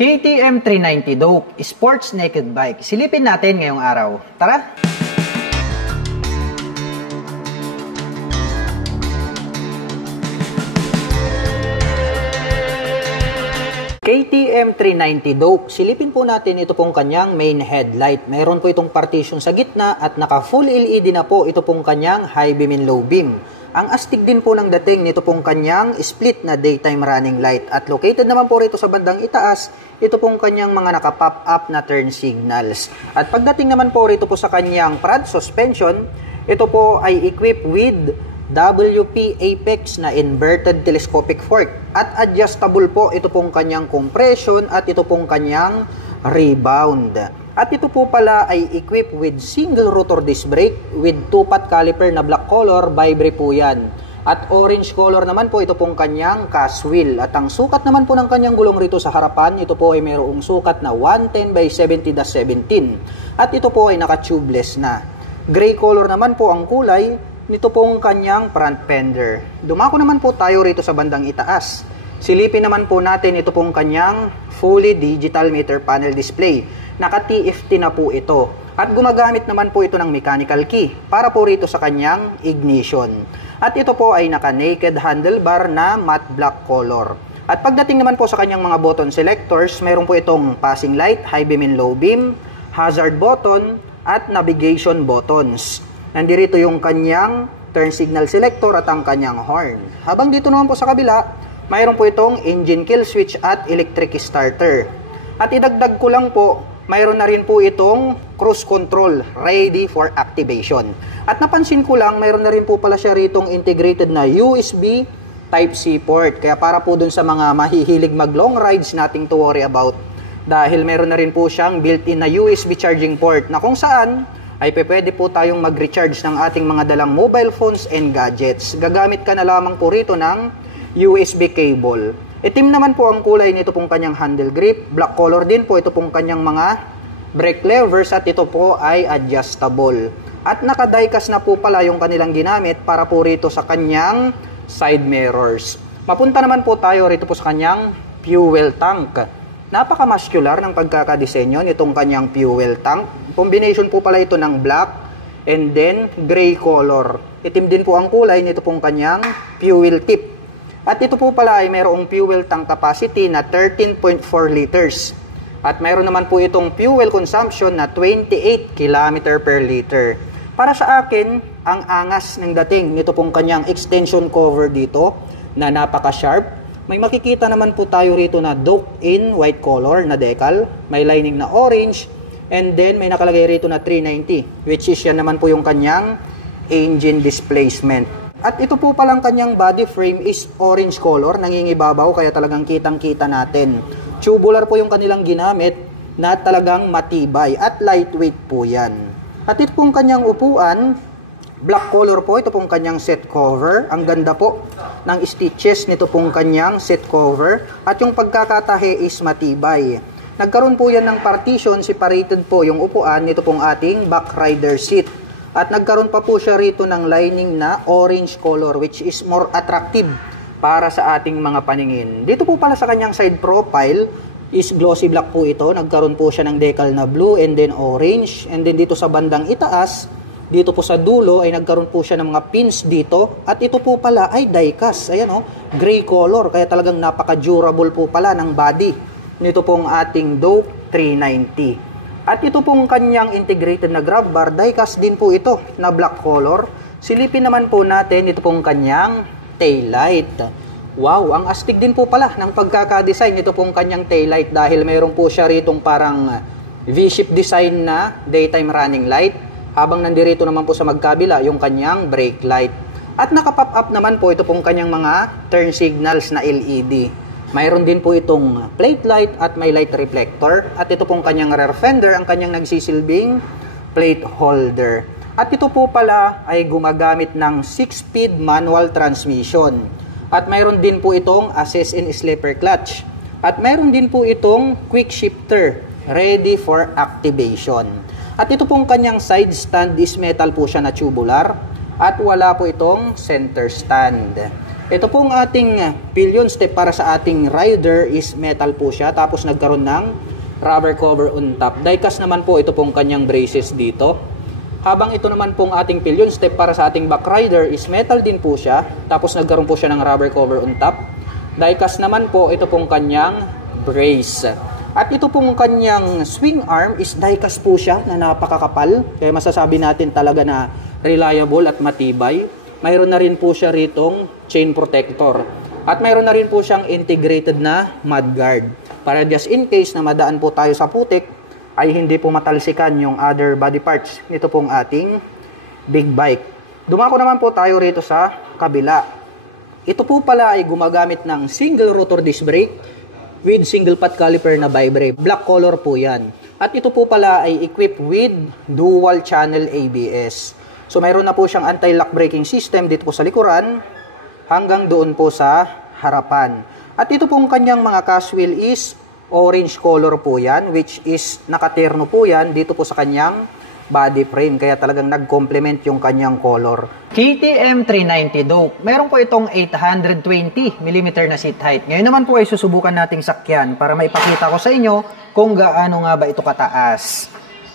KTM 390 Dope Sports Naked Bike. Silipin natin ngayong araw. Tara! KTM 390 Dope. Silipin po natin ito pong kanyang main headlight. Meron po itong partition sa gitna at naka full LED na po ito pong kanyang high beam and low beam. Ang astig din po ng dating nito pong kanyang split na daytime running light. At located naman po rito sa bandang itaas, ito pong kanyang mga naka-pop up na turn signals. At pagdating naman po rito po sa kanyang front suspension, ito po ay equipped with WP Apex na inverted telescopic fork. At adjustable po ito pong kanyang compression at ito pong kanyang rebound. At ito po pala ay equipped with single rotor disc brake with 2-pot caliper na black color, Vibri po yan. At orange color naman po ito pong kanyang cast wheel. At ang sukat naman po ng kanyang gulong rito sa harapan, ito po ay mayroong sukat na 110 by 70-17. At ito po ay naka-tubeless na. Gray color naman po ang kulay nito pong kanyang front fender. Dumako naman po tayo rito sa bandang itaas. Silipin naman po natin ito pong kanyang fully digital meter panel display. Naka-TFT na po ito. At gumagamit naman po ito ng mechanical key para po rito sa kanyang ignition. At ito po ay naka-naked handlebar na matte black color. At pagdating naman po sa kanyang mga button selectors, mayroon po itong passing light, high beam and low beam, hazard button, at navigation buttons. Nandito yung kanyang turn signal selector at ang kanyang horn. Habang dito naman po sa kabila, mayroon po itong engine kill switch at electric starter. At idagdag ko lang po, mayroon na rin po itong cruise control ready for activation. At napansin ko lang, mayroon na rin po pala siya ritong integrated na USB Type-C port. Kaya para po dun sa mga mahihilig mag long rides, nating to worry about. Dahil mayroon na rin po siyang built-in na USB charging port na kung saan ay pwede po tayong mag-recharge ng ating mga dalang mobile phones and gadgets. Gagamit ka na lamang po rito ng USB cable. Itim naman po ang kulay nito pong kanyang handle grip. Black color din po ito pong kanyang mga brake levers at ito po ay adjustable. At naka-diecast na po pala yung kanilang ginamit para po rito sa kanyang side mirrors. Mapunta naman po tayo rito po sa kanyang fuel tank. Napaka-muscular ng pagkakadesenyo nitong kanyang fuel tank. Combination po pala ito ng black and then gray color. Itim din po ang kulay nito pong kanyang fuel tip. At ito po pala ay mayroong fuel tank capacity na 13.4 liters. At mayroon naman po itong fuel consumption na 28 km per liter. Para sa akin, ang angas ng dating nito pong kanyang extension cover dito na napaka-sharp. May makikita naman po tayo rito na dope in white color na decal. May lining na orange. And then may nakalagay rito na 390, which is yan naman po yung kanyang engine displacement. At ito po palang kanyang body frame is orange color, nangingibabaw kaya talagang kitang-kita natin. Tubular po yung kanilang ginamit na talagang matibay at lightweight po yan. At ito pong kanyang upuan, black color po, ito pong kanyang seat cover. Ang ganda po ng stitches nito pong kanyang seat cover at yung pagkakatahe is matibay. Nagkaroon po yan ng partition, separated po yung upuan nito pong ating back rider seat. At nagkaroon pa po siya rito ng lining na orange color which is more attractive para sa ating mga paningin. Dito po pala sa kanyang side profile is glossy black po ito. Nagkaroon po siya ng decal na blue and then orange. And then dito sa bandang itaas, dito po sa dulo ay nagkaroon po siya ng mga pins dito. At ito po pala ay die-cast. Ayan o, gray color. Kaya talagang napaka-durable po pala ng body nito pong ating Dope 390. At ito pong kanyang integrated na grab bar, die-cast din po ito na black color. Silipin naman po natin ito pong kanyang taillight. Wow, ang astig din po pala ng pagkakadesign ito pong kanyang taillight dahil mayroon po siya ritong parang V-shape design na daytime running light. Habang nandirito naman po sa magkabila yung kanyang brake light. At naka-pop up naman po ito pong kanyang mga turn signals na LED. Mayroon din po itong plate light at may light reflector. At ito pong kanyang rear fender, ang kanyang nagsisilbing plate holder. At ito po pala ay gumagamit ng 6-speed manual transmission. At mayroon din po itong assist and slipper clutch. At mayroon din po itong quick shifter, ready for activation. At ito pong kanyang side stand is metal po siya na tubular. At wala po itong center stand. Ito pong ating pillion step para sa ating rider is metal po siya. Tapos nagkaroon ng rubber cover on top. Die-cast naman po ito pong kanyang braces dito. Habang ito naman pong ating pillion step para sa ating back rider is metal din po siya. Tapos nagkaroon po siya ng rubber cover on top. Die-cast naman po ito pong kanyang brace. At ito pong kanyang swing arm is die-cast po siya na napakakapal. Kaya masasabi natin talaga na reliable at matibay. Mayroon na rin po siya ritong chain protector. At mayroon na rin po siyang integrated na mudguard. Para just in case na madaan po tayo sa putik, ay hindi po matalsikan yung other body parts nito pong ating big bike. Dumako naman po tayo rito sa kabila. Ito po pala ay gumagamit ng single rotor disc brake with single pot caliper na bi-brake. Black color po yan. At ito po pala ay equipped with dual channel ABS. So mayroon na po siyang anti-lock braking system dito po sa likuran hanggang doon po sa harapan. At ito pong kanyang mga cast wheel is orange color po yan, which is nakaterno po yan dito po sa kanyang body frame. Kaya talagang nag-complement yung kanyang color. KTM 390 Dope. Meron po itong 820mm na seat height. Ngayon naman po ay susubukan nating sakyan para maipakita ko sa inyo kung gaano nga ba ito kataas.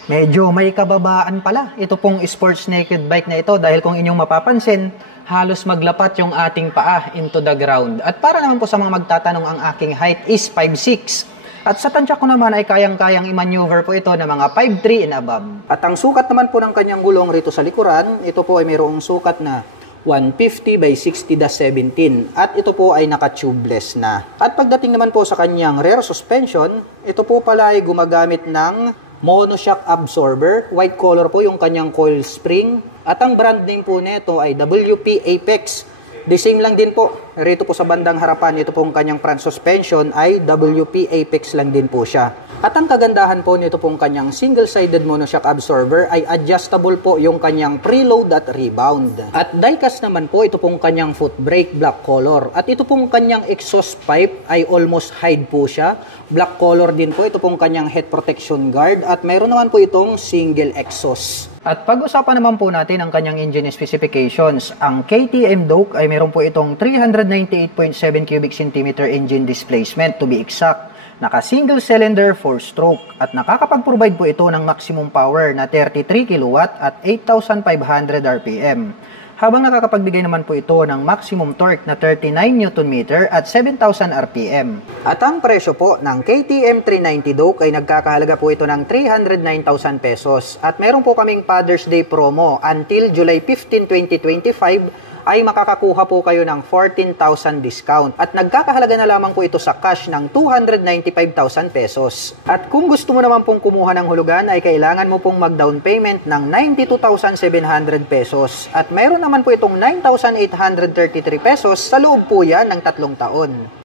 Medyo may kababaan pala ito pong sports naked bike na ito dahil kung inyong mapapansin, halos maglapat yung ating paa into the ground. At para naman po sa mga magtatanong, ang aking height is 5'6". At sa tansya ko naman ay kayang-kayang i-maneuver po ito ng mga 5'3" and above. At ang sukat naman po ng kanyang gulong rito sa likuran, ito po ay mayroong sukat na 150 by 60-17 at ito po ay naka-tubeless na. At pagdating naman po sa kanyang rear suspension, ito po pala ay gumagamit ng monoshock absorber. White color po yung kanyang coil spring. At ang brand name po nito ay WP Apex. The same lang din po. Rito po sa bandang harapan, ito pong kanyang front suspension ay WP Apex lang din po siya. At ang kagandahan po nito pong kanyang single-sided monoshock absorber ay adjustable po yung kanyang preload at rebound. At die-cast naman po ito pong kanyang foot brake, black color. At ito pong kanyang exhaust pipe ay almost hide po siya. Black color din po ito pong kanyang head protection guard. At mayroon naman po itong single exhaust. At pag-usapan naman po natin ang kanyang engine specifications. Ang KTM Doke ay meron po itong 398.7 cubic centimeter engine displacement to be exact. Naka single cylinder 4-stroke at nakakapag-provide po ito ng maximum power na 33 kW at 8,500 RPM. Habang nakakapagbigay naman po ito ng maximum torque na 39 Nm at 7,000 RPM. At ang presyo po ng KTM 390 Doke ay nagkakahalaga po ito ng 309,000 pesos. At meron po kaming Father's Day promo until July 15, 2025 ay makakakuha po kayo ng 14,000 discount. At nagkakahalaga na lamang po ito sa cash ng 295,000 pesos. At kung gusto mo naman pong kumuha ng hulugan ay kailangan mo pong mag-down payment ng 92,700 pesos. At mayroon naman po itong 9,833 pesos sa loob po yan ng 3 taon.